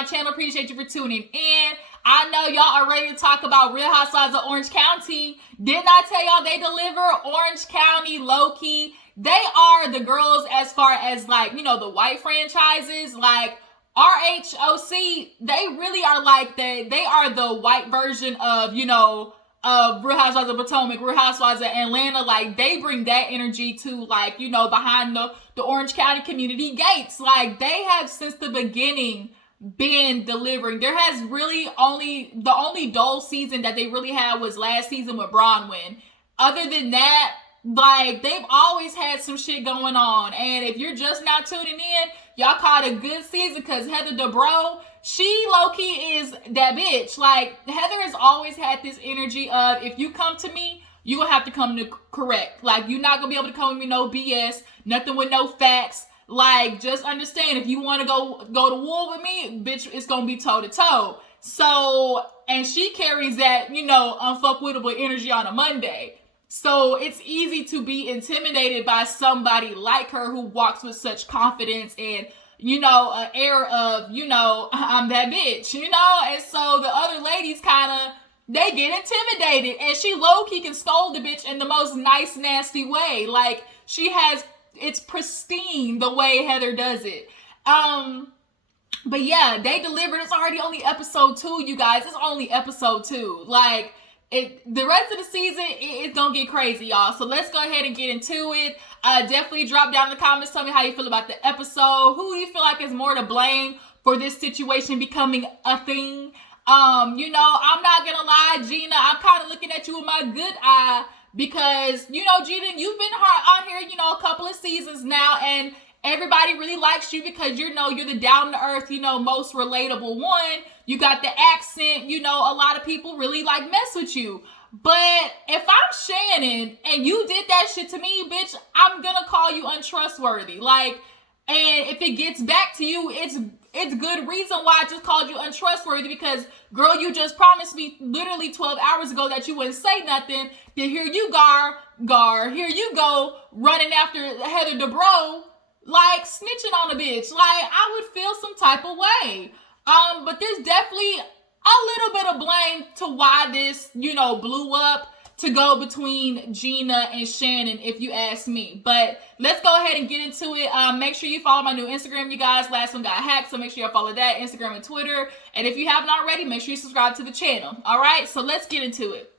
my channel. Appreciate you for tuning in. I know y'all are ready to talk about Real Housewives of Orange County. Didn't I tell y'all they deliver? Orange County, low-key. They are the girls as far as, like, you know, the white franchises. Like, RHOC, they really are like they are the white version of, you know, Real Housewives of Potomac, Real Housewives of Atlanta. Like, they bring that energy to, like, you know, behind the Orange County community gates. Like, they have since the beginning been delivering. There has really the only dull season that they really had was last season with Bronwyn. Other than that, like, they've always had some shit going on. And if you're just now tuning in, y'all caught a good season because Heather Dubrow, she low-key is that bitch. Like, Heather has always had this energy of, if you come to me, you will have to come to correct. Like, you're not going to be able to come with me no BS, nothing with no facts. Like, just understand, if you want to go to war with me, bitch, it's going to be toe-to-toe. So, and she carries that, you know, unfuckwittable energy on a Monday. So it's easy to be intimidated by somebody like her who walks with such confidence and, you know, an air of, you know, I'm that bitch, you know? And so the other ladies kind of, they get intimidated, and she low-key can scold the bitch in the most nice, nasty way. Like, it's pristine the way Heather does it. But yeah, they delivered. It's already only episode 2, you guys. It's only episode 2. Like, the rest of the season, it's gonna get crazy, y'all. So let's go ahead and get into it. Definitely drop down in the comments. Tell me how you feel about the episode. Who do you feel like is more to blame for this situation becoming a thing? You know, I'm not gonna lie, Gina, I'm kind of looking at you with my good eye because, you know, Gina, you've been on here, you know, a couple of seasons now, and everybody really likes you because, you know, you're the down-to-earth, you know, most relatable one. You got the accent, you know, a lot of people really, like, mess with you. But if I'm Shannon and you did that shit to me, bitch, I'm gonna call you untrustworthy. Like, and if it gets back to you, it's good reason why I just called you untrustworthy because, girl, you just promised me literally 12 hours ago that you wouldn't say nothing. Then here you here you go, running after Heather Dubrow, like, snitching on a bitch. Like, I would feel some type of way. But there's definitely a little bit of blame to why this, you know, blew up to go between Gina and Shannon, if you ask me. But let's go ahead and get into it. Make sure you follow my new Instagram, you guys. Last one got hacked, so make sure you follow that, Instagram and Twitter. And if you haven't already, make sure you subscribe to the channel. All right, so let's get into it.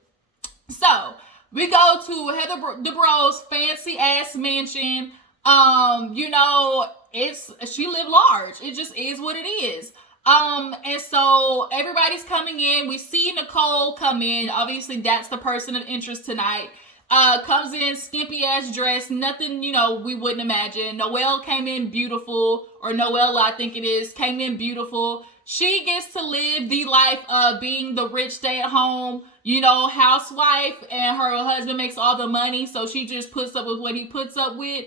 So we go to Heather Dubrow's fancy ass mansion. You know, she lived large. It just is what it is. And so everybody's coming in. We see Nicole come in. Obviously, that's the person of interest tonight. Comes in, skimpy ass dress, nothing, you know, we wouldn't imagine. Noelle came in beautiful, or Noella, I think it is, came in beautiful. She gets to live the life of being the rich stay-at-home, you know, housewife, and her husband makes all the money, so she just puts up with what he puts up with.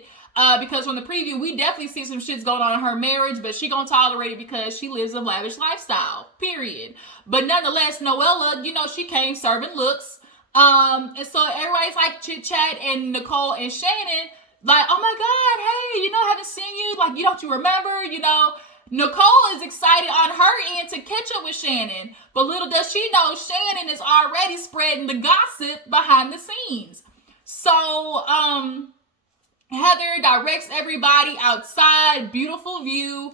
Because from the preview, we definitely see some shit's going on in her marriage, but she gonna tolerate it because she lives a lavish lifestyle, period. But nonetheless, Noella, you know, she came serving looks. And so everybody's like chit-chat, and Nicole and Shannon, like, oh my God, hey, you know, I haven't seen you, like, don't you remember, you know? Nicole is excited on her end to catch up with Shannon, but little does she know, Shannon is already spreading the gossip behind the scenes. So, Heather directs everybody outside, beautiful view.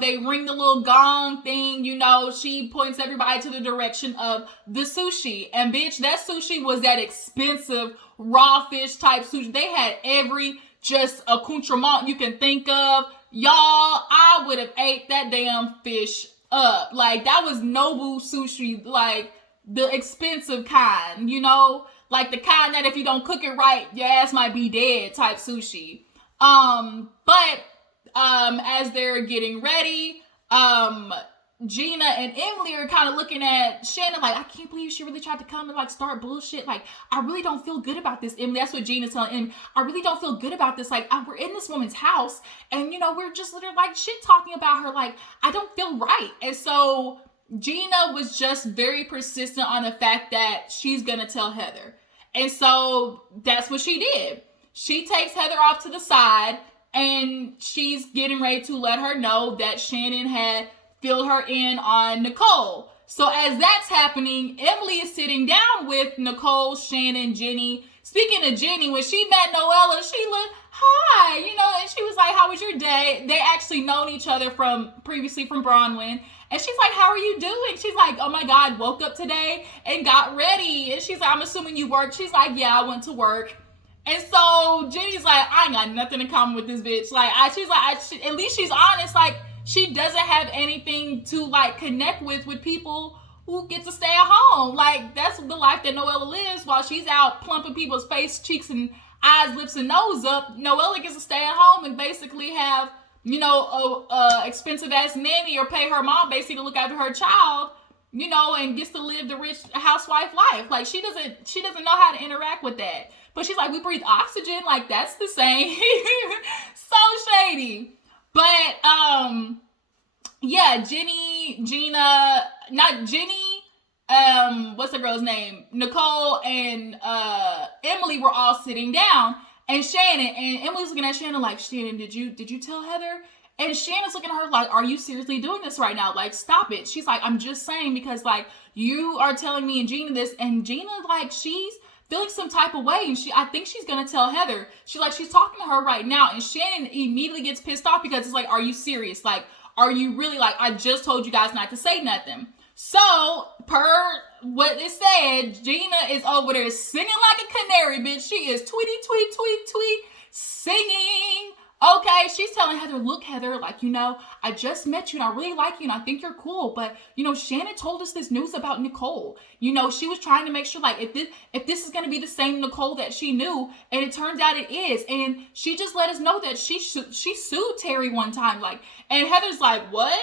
They ring the little gong thing, you know, she points everybody to the direction of the sushi. And bitch, that sushi was that expensive raw fish type sushi. They had every just accoutrement you can think of. Y'all, I would have ate that damn fish up. Like, that was Nobu sushi, like the expensive kind, you know? Like the kind that if you don't cook it right, your ass might be dead type sushi. But as they're getting ready, Gina and Emily are kind of looking at Shannon like, I can't believe she really tried to come and like start bullshit. Like, I really don't feel good about this, Emily. That's what Gina's telling Emily. I really don't feel good about this. Like, we're in this woman's house and, you know, we're just literally like shit talking about her. Like, I don't feel right. And so Gina was just very persistent on the fact that she's going to tell Heather. And so that's what she did. She takes Heather off to the side and she's getting ready to let her know that Shannon had fill her in on Nicole. So as that's happening, Emily is sitting down with Nicole, Shannon, Jenny. Speaking of Jenny, when she met Noella, she looked, hi, and she was like, how was your day? They actually known each other previously from Bronwyn. And she's like, how are you doing? She's like, oh my God, woke up today and got ready. And she's like, I'm assuming you work. She's like, yeah, I went to work. And so Jenny's like, I ain't got nothing in common with this bitch. Like, she's like, at least she's honest. Like, she doesn't have anything to like connect with people who get to stay at home. Like, that's the life that Noella lives while she's out plumping people's face, cheeks, and eyes, lips, and nose up. Noella gets to stay at home and basically have, expensive ass nanny or pay her mom basically to look after her child, and gets to live the rich housewife life. Like, she doesn't know how to interact with that. But she's like, we breathe oxygen. Like, that's the same. So shady. But, yeah, what's the girl's name? Nicole and Emily were all sitting down. And Emily's looking at Shannon like, Shannon, did you tell Heather? And Shannon's looking at her like, are you seriously doing this right now? Like, stop it. She's like, I'm just saying because, like, you are telling me and Gina this. And Gina, like, she's feeling some type of way. And I think she's going to tell Heather. She's talking to her right now. And Shannon immediately gets pissed off because it's like, are you serious? Like, are you really, like, I just told you guys not to say nothing. So, per what it said, Gina is over there singing like a canary, bitch. She is tweety, tweet, tweet, tweet, singing. Okay, she's telling Heather, look, Heather, like, I just met you and I really like you and I think you're cool. But, Shannon told us this news about Nicole. She was trying to make sure, like, if this is going to be the same Nicole that she knew, and it turns out it is. And she just let us know that she sued Terry one time. Like, and Heather's like, what?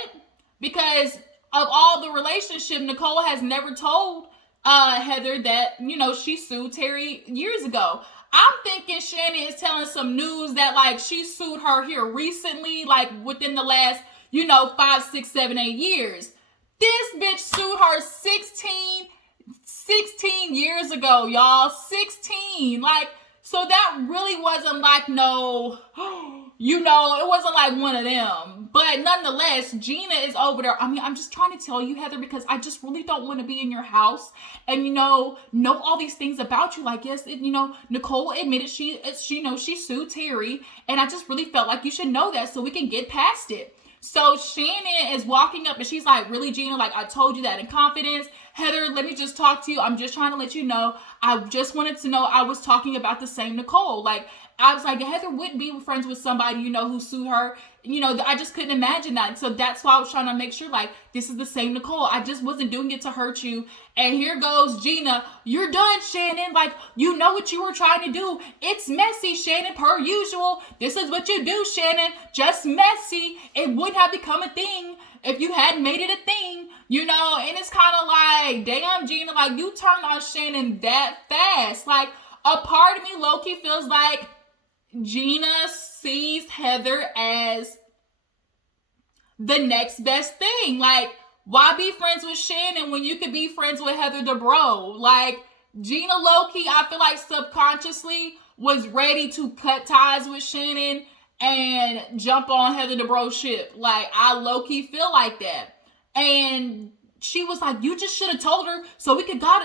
Because of all the relationship, Nicole has never told Heather that, she sued Terry years ago. I'm thinking Shannon is telling some news that, like, she sued her here recently, like, within the last, 5, 6, 7, 8 years. This bitch sued her 16 years ago, y'all. 16. Like, so that really wasn't like no, it wasn't like one of them. But nonetheless, Gina is over there. I mean, I'm just trying to tell you, Heather, because I just really don't want to be in your house and, know all these things about you. Like, yes, Nicole admitted she sued Terry. And I just really felt like you should know that so we can get past it. So Shannon is walking up and she's like, really, Gina? Like, I told you that in confidence. Heather, let me just talk to you. I'm just trying to let you know. I just wanted to know I was talking about the same Nicole. Like, I was like, Heather wouldn't be friends with somebody, who sued her. I just couldn't imagine that. So that's why I was trying to make sure, like, this is the same Nicole. I just wasn't doing it to hurt you. And here goes Gina. You're done, Shannon. Like, you know what you were trying to do. It's messy, Shannon, per usual. This is what you do, Shannon. Just messy. It wouldn't have become a thing if you hadn't made it a thing. And it's kind of like, damn, Gina, like, you turned on Shannon that fast. Like, a part of me low-key feels like Gina sees Heather as the next best thing. Like, why be friends with Shannon when you could be friends with Heather Dubrow? Like, Gina low-key, I feel like subconsciously was ready to cut ties with Shannon and jump on Heather Dubrow's ship. Like, I low-key feel like that. And she was like, you just should have told her so we could talk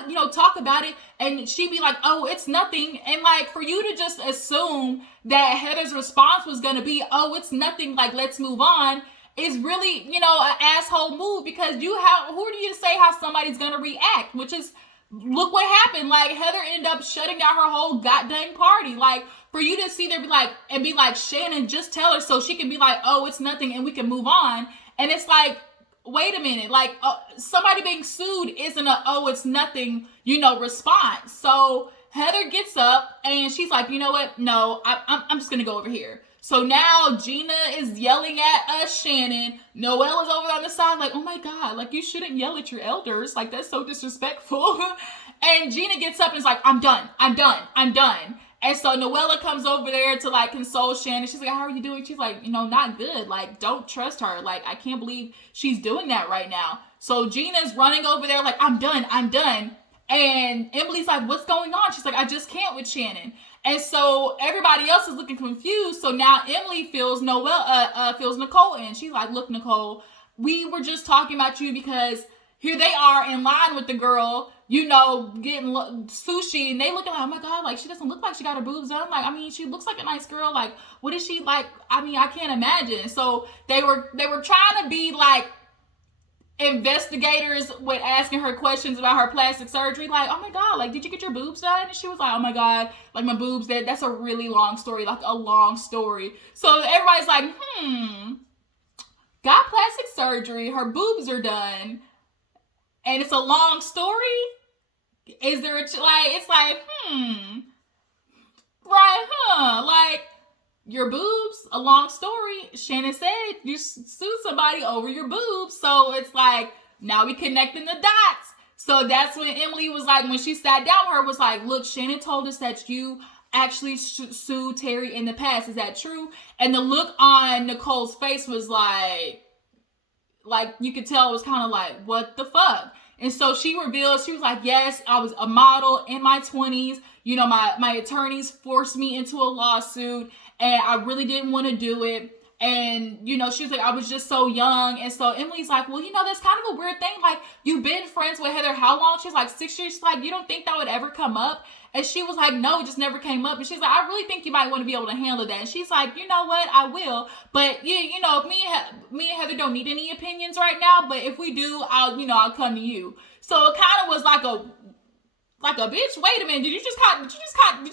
about it. And she'd be like, oh, it's nothing. And like, for you to just assume that Heather's response was going to be, oh, it's nothing, like, let's move on, is really, an asshole move, because who are you to say how somebody's going to react? Which is, look what happened. Like, Heather ended up shutting down her whole goddamn party. Like, for you to see there be like, Shannon, just tell her so she can be like, oh, it's nothing and we can move on. And it's like, wait a minute, like, somebody being sued isn't a, oh, it's nothing, response. So Heather gets up and she's like, you know what? No, I'm just going to go over here. So now Gina is yelling at Shannon. Noelle is over on the side like, oh my God, like, you shouldn't yell at your elders. Like, that's so disrespectful. And Gina gets up and is like, I'm done. And so Noella comes over there to, like, console Shannon. She's like, how are you doing? She's like, not good. Like, don't trust her. Like, I can't believe she's doing that right now. So Gina's running over there like, I'm done. And Emily's like, what's going on? She's like, I just can't with Shannon. And so everybody else is looking confused. So now Emily feels Nicole in. She's like, look, Nicole, we were just talking about you because here they are in line with the girl, you know, getting sushi, and they looking like, oh my God, like, she doesn't look like she got her boobs done. Like, I mean, she looks like a nice girl. Like, what is she like? I mean, I can't imagine. So they were trying to be like investigators with asking her questions about her plastic surgery. Like, oh my God, like, did you get your boobs done? And she was like, oh my God, like, my boobs, that's a really long story, like a long story. So everybody's like, got plastic surgery, her boobs are done, and it's a long story? Is there it's like, right, like, your boobs, a long story. Shannon said you sued somebody over your boobs, so it's like, now we connecting the dots. So that's when Emily was like, when she sat down with her, was like, look, Shannon told us that you actually sued Terry in the past. Is that true? And the look on Nicole's face was like you could tell it was kind of like, what the fuck? And so she revealed, she was like, yes, I was a model in my 20s. You know, my attorneys forced me into a lawsuit, and I really didn't want to do it. And, you know, she was like, I was just so young. And so Emily's like, well, you know, that's kind of a weird thing. Like, you've been friends with Heather how long? She's like, 6 years. She's like, you don't think that would ever come up? And she was like, no, it just never came up. And she's like, I really think you might want to be able to handle that. And she's like, you know what? I will. But, you know, me and Heather don't need any opinions right now. But if we do, I'll come to you. So it kind of was like a bitch, wait a minute. Did you just try to come at me?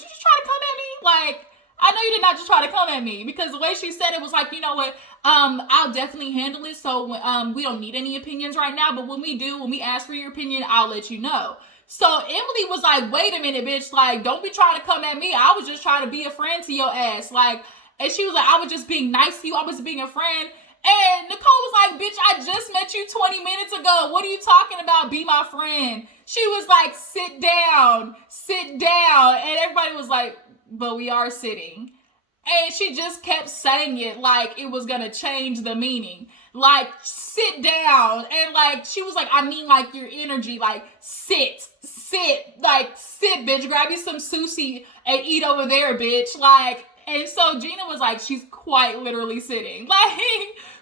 Like, I know you did not just try to come at me, because the way she said it was like, you know what, I'll definitely handle it. So we don't need any opinions right now, but when we ask for your opinion, I'll let you know. So Emily was like, wait a minute, bitch, like, don't be trying to come at me. I was just trying to be a friend to your ass. Like, and she was like, I was just being nice to you. I was being a friend. And Nicole was like, bitch, I just met you 20 minutes ago. What are you talking about? Be my friend. She was like, sit down. And everybody was like, but we are sitting. And she just kept saying it like it was gonna change the meaning. Like, sit down. And like, she was like, I mean, like, your energy, like, sit, bitch. Grab you some sushi and eat over there, bitch. Like, and so Gina was like, she's quite literally sitting. Like,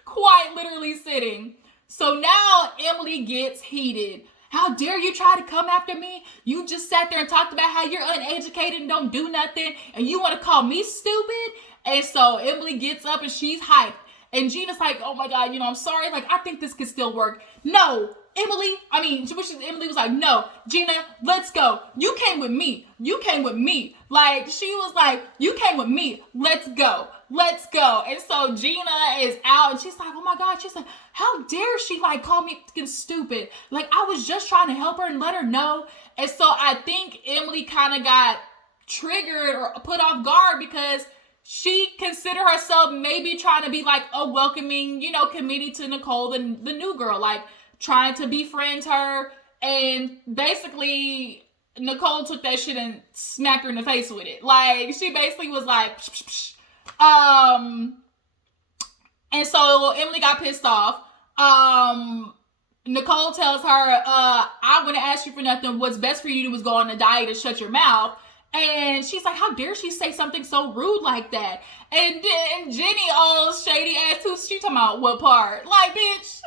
quite literally sitting. So now Emily gets heated. How dare you try to come after me? You just sat there and talked about how you're uneducated and don't do nothing, and you want to call me stupid? And so Emily gets up and she's hyped. And Gina's like, oh my God, you know, I'm sorry. Like, I think this could still work. No, Emily was like, no, Gina, let's go. You came with me. Like, she was like, you came with me. Let's go. And so Gina is out, and she's like, oh my God. She's like, how dare she, like, call me fucking stupid? Like, I was just trying to help her and let her know. And so I think Emily kind of got triggered or put off guard because she considered herself maybe trying to be like a welcoming, you know, committee to Nicole, the new girl, like trying to befriend her. And basically Nicole took that shit and smacked her in the face with it. Like, she basically was like, psh, psh, psh. And so Emily got pissed off. Nicole tells her, I wouldn't ask you for nothing. What's best for you to do is go on a diet and shut your mouth. And she's like, how dare she say something so rude like that? And then Jenny, old shady ass, who's she talking about? What part? Like, bitch,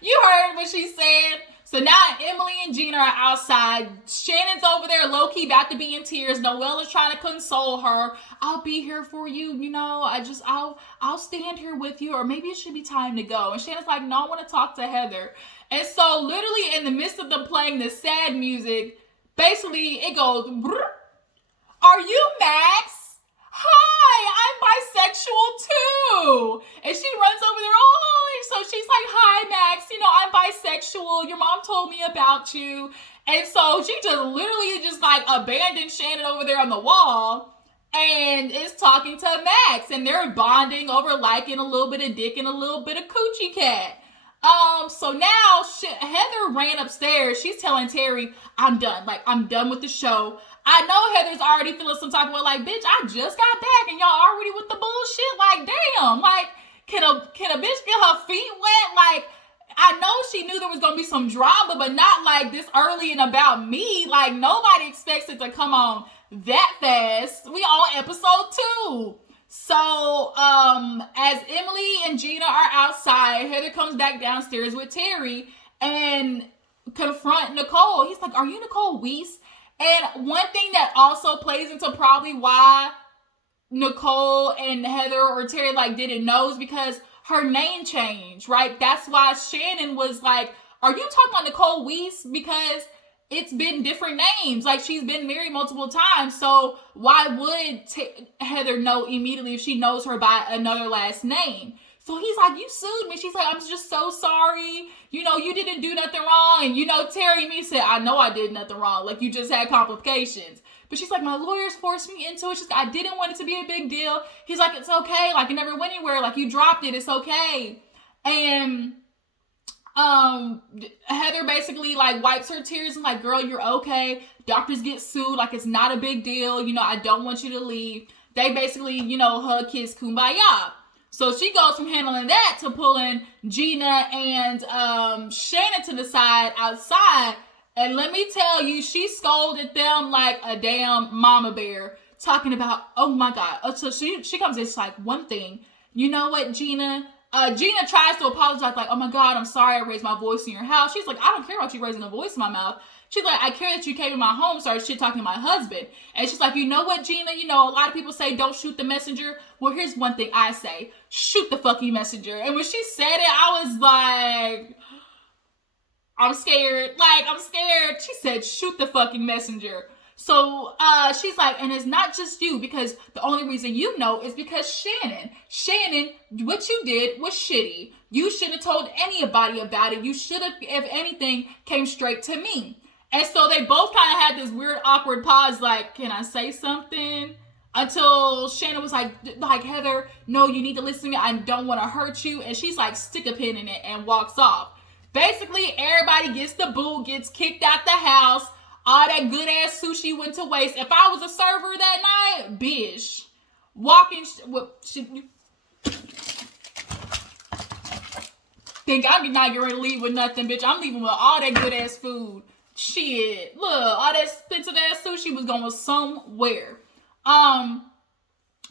you heard what she said. So now Emily and Gina are outside. Shannon's over there low-key about to be in tears. Noelle is trying to console her. I'll be here for you. You know, I'll stand here with you, or maybe it should be time to go. And Shannon's like, no, I want to talk to Heather. And so literally in the midst of them playing the sad music, basically it goes, are you Max? Hi, I'm bisexual too. And she runs over there, so she's like, hi Max, you know, I'm bisexual. Your mom told me about you. And so she just literally just like abandoned Shannon over there on the wall and is talking to Max. And they're bonding over liking a little bit of dick and a little bit of coochie cat. So now Heather ran upstairs. She's telling Terry, I'm done. Like, I'm done with the show. I know Heather's already feeling some type of way, like, bitch, I just got back and y'all already with the bullshit. Like, damn, like, can a bitch get her feet wet? Like, I know she knew there was gonna be some drama, but not like this early and about me. Like, nobody expects it to come on that fast. We on episode 2. So, as Emily and Gina are outside, Heather comes back downstairs with Terry and confront Nicole. He's like, "Are you Nicole Weiss?" And one thing that also plays into probably why Nicole and Heather or Terry like didn't know is because her name changed, right? That's why Shannon was like, "Are you talking about Nicole Weiss?" Because it's been different names. Like, she's been married multiple times. So why would Heather know immediately if she knows her by another last name? So he's like, "You sued me." She's like, "I'm just so sorry. You didn't do nothing wrong." And Terry and me said, "I know I did nothing wrong. Like, you just had complications." But she's like, "My lawyers forced me into it. She's like, I didn't want it to be a big deal." He's like, "It's okay. Like, it never went anywhere. Like, you dropped it. It's okay." And Heather basically like wipes her tears and like, "Girl, you're okay. Doctors get sued. Like, it's not a big deal. I don't want you to leave." They basically, hug, kiss, kumbaya. So she goes from handling that to pulling Gina and Shannon to the side outside. And let me tell you, she scolded them like a damn mama bear, talking about, "Oh my God." So she comes in, she's like, "One thing, you know what, Gina?" Gina tries to apologize, like, "Oh my God, I'm sorry I raised my voice in your house." She's like, "I don't care about you raising a voice in my mouth." She's like, "I care that you came to my home, started shit talking to my husband." And she's like, "You know what, Gina? A lot of people say don't shoot the messenger. Well, here's one thing I say: shoot the fucking messenger." And when she said it, I was like, I'm scared. Like, I'm scared. She said, "Shoot the fucking messenger." So she's like, "And it's not just you, because the only reason you know is because Shannon, what you did was shitty. You shouldn't have told anybody about it. You should have, if anything, came straight to me." And so they both kind of had this weird, awkward pause, like, "Can I say something?" Until Shannon was like, "Heather, no, you need to listen to me. I don't want to hurt you." And she's like, "Stick a pin in it," and walks off. Basically, everybody gets the boot, gets kicked out the house. All that good ass sushi went to waste. If I was a server that night, bitch, walking, think I'm not getting ready to leave with nothing, bitch. I'm leaving with all that good ass food. Shit, look, all that expensive ass sushi was going somewhere.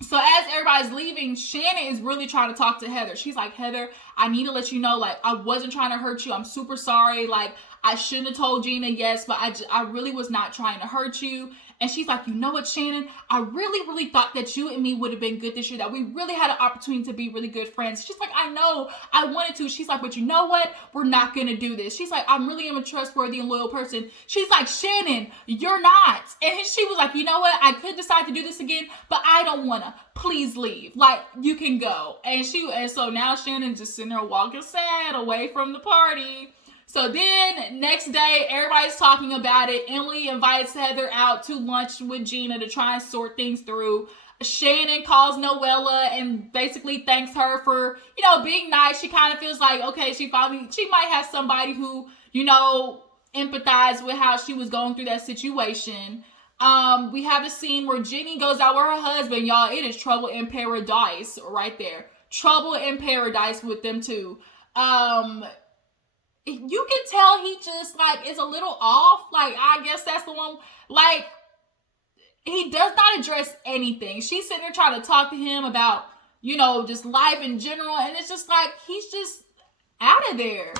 So as everybody's leaving, Shannon is really trying to talk to Heather. She's like, "Heather, I need to let you know, like, I wasn't trying to hurt you. I'm super sorry. Like, I shouldn't have told Gina, yes, but I really was not trying to hurt you." And she's like, "You know what, Shannon? I really, really thought that you and me would have been good this year, that we really had an opportunity to be really good friends." She's like, "I know, I wanted to." She's like, "But you know what? We're not going to do this." She's like, "I'm really am a trustworthy and loyal person." She's like, "Shannon, you're not." And she was like, "You know what? I could decide to do this again, but I don't want to. Please leave. Like, you can go." And so now Shannon's just sitting there walking sad away from the party. So then next day, everybody's talking about it. Emily invites Heather out to lunch with Gina to try and sort things through. Shannon calls Noella and basically thanks her for, being nice. She kind of feels like, okay, she might have somebody who, empathized with how she was going through that situation. We have a scene where Jenny goes out with her husband. Y'all, it is trouble in paradise right there. Trouble in paradise with them too. You can tell he just, like, is a little off. Like, I guess that's the one. Like, he does not address anything. She's sitting there trying to talk to him about, just life in general. And it's just like, he's just out of there.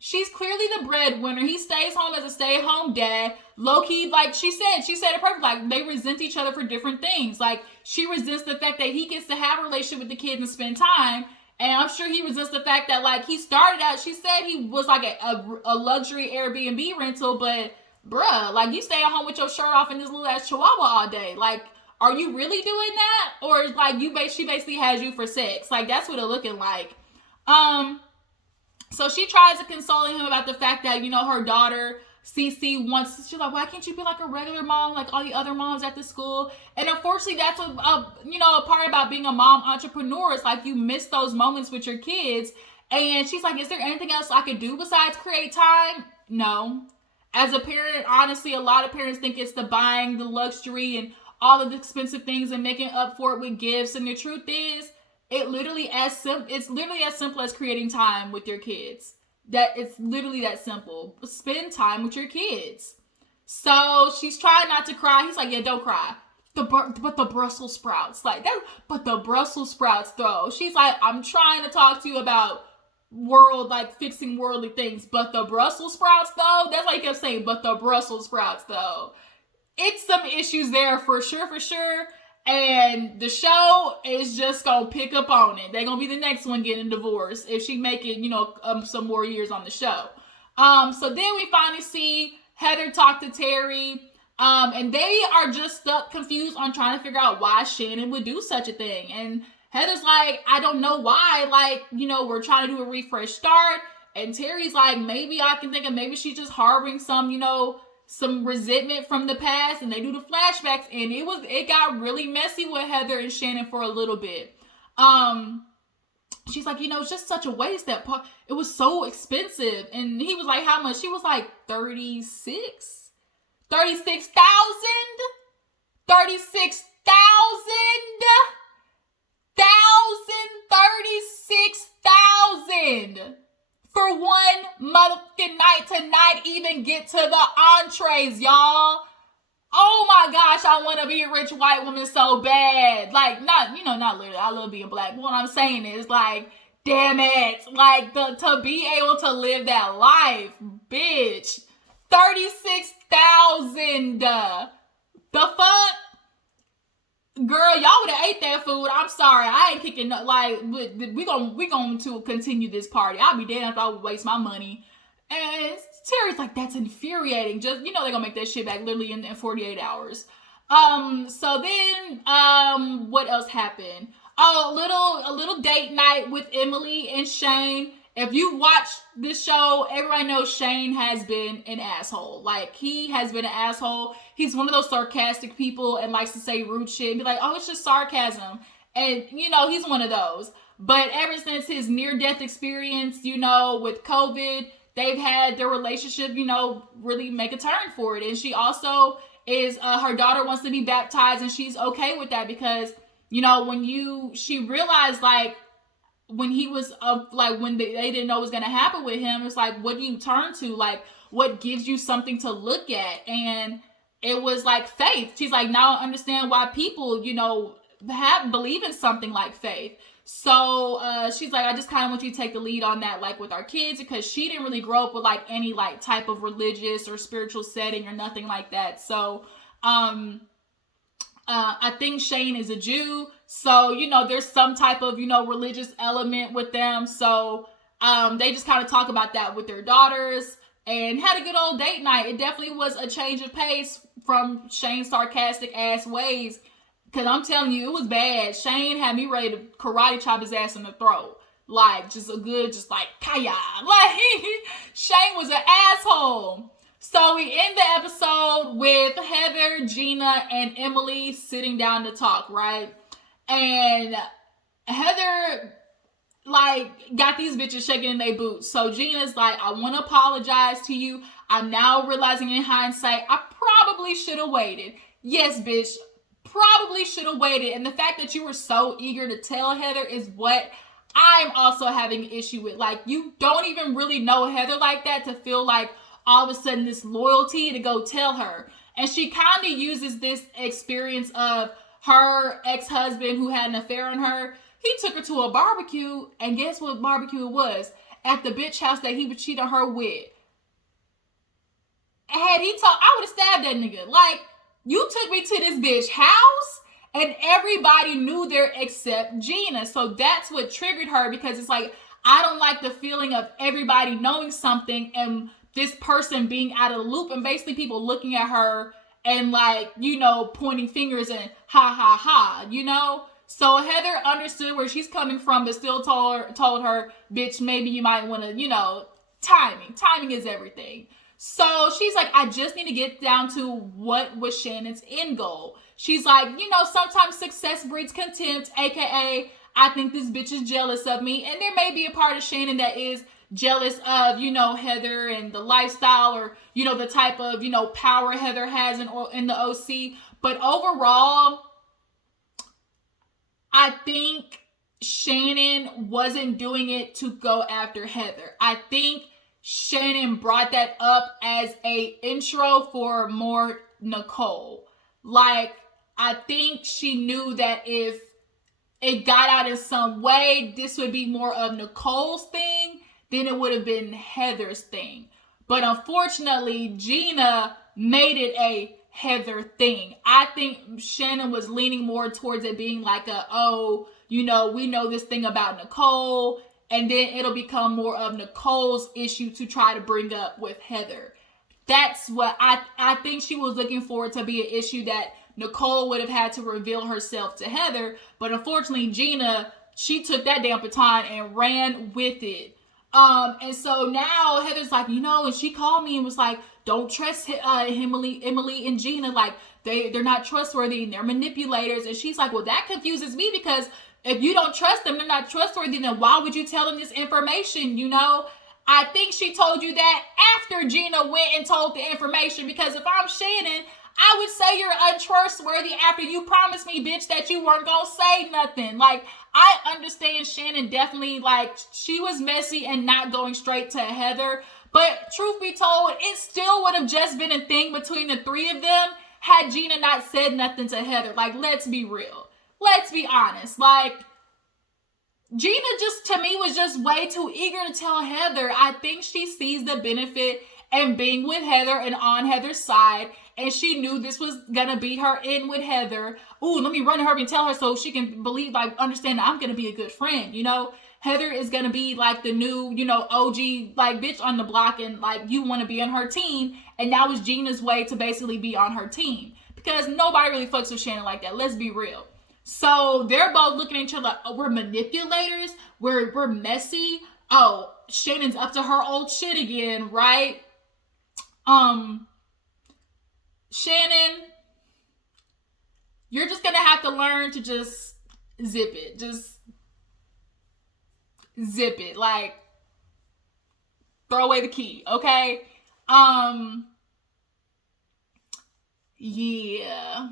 She's clearly the breadwinner. He stays home as a stay-at-home dad. Low-key, like she said it perfect. Like, they resent each other for different things. Like, she resents the fact that he gets to have a relationship with the kids and spend time. And I'm sure he resents the fact that, like, he started out, she said he was like a luxury Airbnb rental, but bruh, like, you stay at home with your shirt off in this little ass chihuahua all day. Like, are you really doing that? Or, like, she basically has you for sex? Like, that's what it looking like. So she tries to console him about the fact that, her daughter, Cece, she's like, "Why can't you be like a regular mom like all the other moms at the school?" And unfortunately, that's a part about being a mom entrepreneur. It's like, you miss those moments with your kids. And she's like, "Is there anything else I could do besides create time?" No. As a parent, honestly, a lot of parents think it's the buying the luxury and all of the expensive things and making up for it with gifts. And the truth is, it's literally as simple as creating time with your kids. That it's literally that simple. Spend time with your kids. So she's trying not to cry. He's like, "Yeah, don't cry. but the Brussels sprouts, like that, but the Brussels sprouts though. She's like, I'm trying to talk to you about fixing worldly things, but the Brussels sprouts though, that's why he kept saying, but the Brussels sprouts though. It's some issues there for sure. And the show is just gonna pick up on it. They're gonna be the next one getting divorced if she make it, some more years on the show. So then we finally see Heather talk to Terry. And they are just stuck confused on trying to figure out why Shannon would do such a thing. And Heather's like, I don't know why. We're trying to do a refresh start. And Terry's like, maybe I can think of maybe she's just harboring some resentment from the past. And they do the flashbacks. And it got really messy with Heather and Shannon for a little bit. She's like, it's just such a waste. It was so expensive. And he was like, how much? She was like, 36,000? 36,000 for one motherfucking night to not even get to the entrees, y'all. Oh my gosh, I want to be a rich white woman so bad. Like, not literally, I love being black. But what I'm saying is, like, damn it. Like, to be able to live that life, bitch. 36,000. The fuck? Girl, y'all would have ate that food. I'm sorry. I ain't kicking up. Like, we going to continue this party. I'll be damned if I would waste my money. And Terry's like, that's infuriating. Just, they're going to make that shit back literally in 48 hours. So then, what else happened? Oh, a little date night with Emily and Shane. If you watch this show, everybody knows Shane has been an asshole. Like, he has been an asshole. He's one of those sarcastic people and likes to say rude shit and be like, oh, it's just sarcasm. And, he's one of those. But ever since his near-death experience, with COVID, they've had their relationship, really make a turn for it. And she also is, her daughter wants to be baptized, and she's okay with that because, she realized, like, when he was when they didn't know what was going to happen with him, it's like, what do you turn to? Like, what gives you something to look at? And it was like faith. She's like, now I understand why people, believe in something like faith. So she's like, I just kind of want you to take the lead on that, like with our kids, because she didn't really grow up with like any like type of religious or spiritual setting or nothing like that. So I think Shane is a Jew. So, there's some type of, religious element with them. So, they just kind of talk about that with their daughters and had a good old date night. It definitely was a change of pace from Shane's sarcastic ass ways. Cause I'm telling you, it was bad. Shane had me ready to karate chop his ass in the throat. Like, just a good, just like, kaya. Like, Shane was an asshole. So we end the episode with Heather, Gina, and Emily sitting down to talk, right? And Heather, like, got these bitches shaking in their boots. So Gina's like, I want to apologize to you. I'm now realizing in hindsight, I probably should have waited. Yes, bitch, probably should have waited. And the fact that you were so eager to tell Heather is what I'm also having an issue with. Like, you don't even really know Heather like that to feel like all of a sudden this loyalty to go tell her. And she kind of uses this experience of her ex-husband who had an affair on her. He took her to a barbecue, and guess what barbecue it was? At the bitch house that he would cheat on her with. Had he talked, I would have stabbed that nigga. Like, you took me to this bitch house, and everybody knew there except Gina. So that's what triggered her, because it's like, I don't like the feeling of everybody knowing something and this person being out of the loop, and basically people looking at her and like, pointing fingers and ha ha ha, So Heather understood where she's coming from, but still told her, bitch, maybe you might want to, timing is everything. So she's like, I just need to get down to what was Shannon's end goal. She's like, sometimes success breeds contempt, aka I think this bitch is jealous of me. And there may be a part of Shannon that is jealous of, Heather and the lifestyle or, the type of, power Heather has in the OC. But overall, I think Shannon wasn't doing it to go after Heather. I think Shannon brought that up as a intro for more Nicole. Like, I think she knew that if it got out in some way, this would be more of Nicole's thing than it would have been Heather's thing. But unfortunately, Gina made it a Heather thing. I think Shannon was leaning more towards it being like we know this thing about Nicole, and then it'll become more of Nicole's issue to try to bring up with Heather. That's what I think she was looking for, to be an issue that Nicole would have had to reveal herself to Heather. But unfortunately, Gina, she took that damn baton and ran with it. And so now Heather's like, and she called me and was like, don't trust Emily and Gina. Like, they're not trustworthy and they're manipulators. And she's like, well, that confuses me, because if you don't trust them, they're not trustworthy, then why would you tell them this information, I think she told you that after Gina went and told the information, because if I'm Shannon, I would say you're untrustworthy after you promised me, bitch, that you weren't gonna say nothing. Like, I understand Shannon definitely, like, she was messy and not going straight to Heather. But truth be told, it still would have just been a thing between the three of them had Gina not said nothing to Heather. Like, let's be real. Let's be honest. Like, Gina just, to me, was just way too eager to tell Heather. I think she sees the benefit in being with Heather and on Heather's side. And she knew this was going to be her in with Heather. Ooh, let me run to her and tell her so she can believe, like, understand that I'm going to be a good friend, Heather is going to be, like, the new, OG, like, bitch on the block, and, like, you want to be on her team. And that was Gina's way to basically be on her team. Because nobody really fucks with Shannon like that. Let's be real. So they're both looking at each other like, oh, we're manipulators. We're messy. Oh, Shannon's up to her old shit again, right? Shannon, you're just going to have to learn to just zip it. Just zip it. Like, throw away the key, okay? Yeah.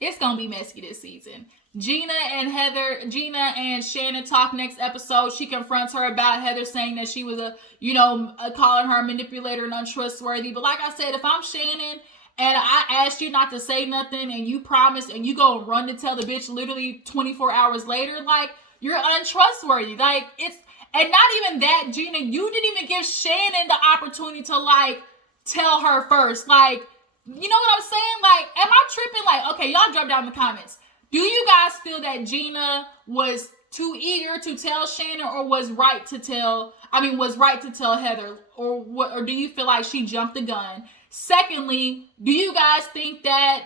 It's going to be messy this season. Gina and Shannon talk next episode. She confronts her about Heather saying that she was calling her a manipulator and untrustworthy. But like I said, if I'm Shannon and I asked you not to say nothing and you promised and you go and run to tell the bitch literally 24 hours later, like, you're untrustworthy. Like, and not even that, Gina, you didn't even give Shannon the opportunity to, like, tell her first. Like, you know what I'm saying? Like, am I tripping? Like, okay, y'all drop down in the comments. Do you guys feel that Gina was too eager to tell Shannon, or was right to tell Heather? Or do you feel like she jumped the gun? Secondly, do you guys think that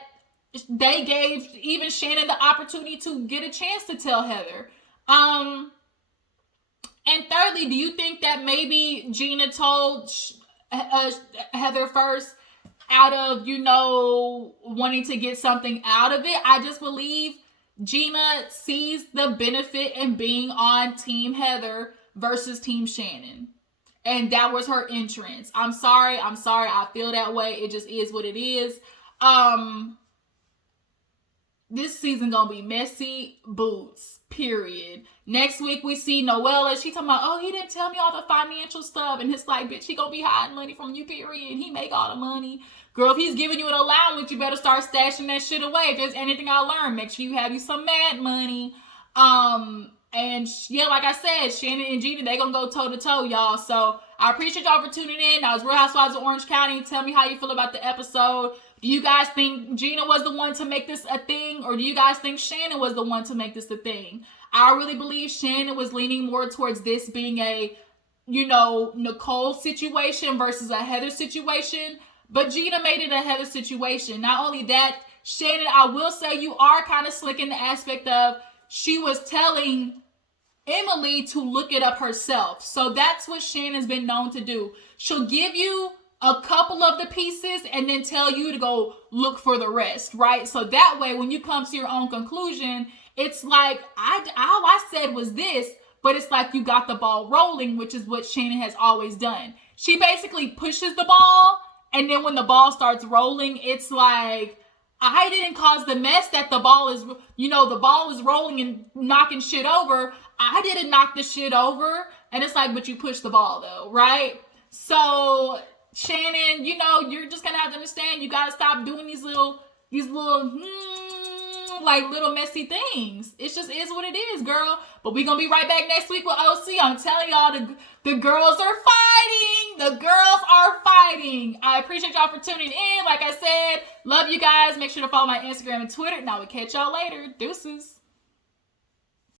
they gave even Shannon the opportunity to get a chance to tell Heather? And thirdly, do you think that maybe Gina told Heather first out of, wanting to get something out of it? I just believe Gina sees the benefit in being on Team Heather versus Team Shannon. And that was her entrance. I'm sorry. I feel that way. It just is what it is. This season gonna be messy boots, period. Next week we see Noella. She talking about, oh, he didn't tell me all the financial stuff. And it's like, bitch, he gonna be hiding money from you, period. And he make all the money. Girl, if he's giving you an allowance, you better start stashing that shit away. If there's anything I learned, make sure you have you some mad money. And yeah, like I said, Shannon and Gina, they gonna go toe to toe, y'all. So I appreciate y'all for tuning in. That was Real Housewives of Orange County. Tell me how you feel about the episode. Do you guys think Gina was the one to make this a thing? Or do you guys think Shannon was the one to make this a thing? I really believe Shannon was leaning more towards this being a, Nicole situation versus a Heather situation. But Gina made it a Heather situation. Not only that, Shannon, I will say you are kind of slick in the aspect of she was telling Emily to look it up herself. So that's what Shannon's been known to do. She'll give you a couple of the pieces and then tell you to go look for the rest, right? So that way, when you come to your own conclusion, it's like, all I said was this, but it's like you got the ball rolling, which is what Shannon has always done. She basically pushes the ball, and then when the ball starts rolling, it's like, I didn't cause the mess that the ball is, the ball is rolling and knocking shit over. I didn't knock the shit over. And it's like, but you pushed the ball though, right? So Shannon, you're just going to have to understand, you got to stop doing these little, these little like little messy things. It's just is what it is, girl. But we gonna be right back next week with OC. I'm telling y'all, the girls are fighting. The girls are fighting. I appreciate y'all for tuning in. Like I said, love you guys. Make sure to follow my Instagram and Twitter. Now we catch y'all later. Deuces.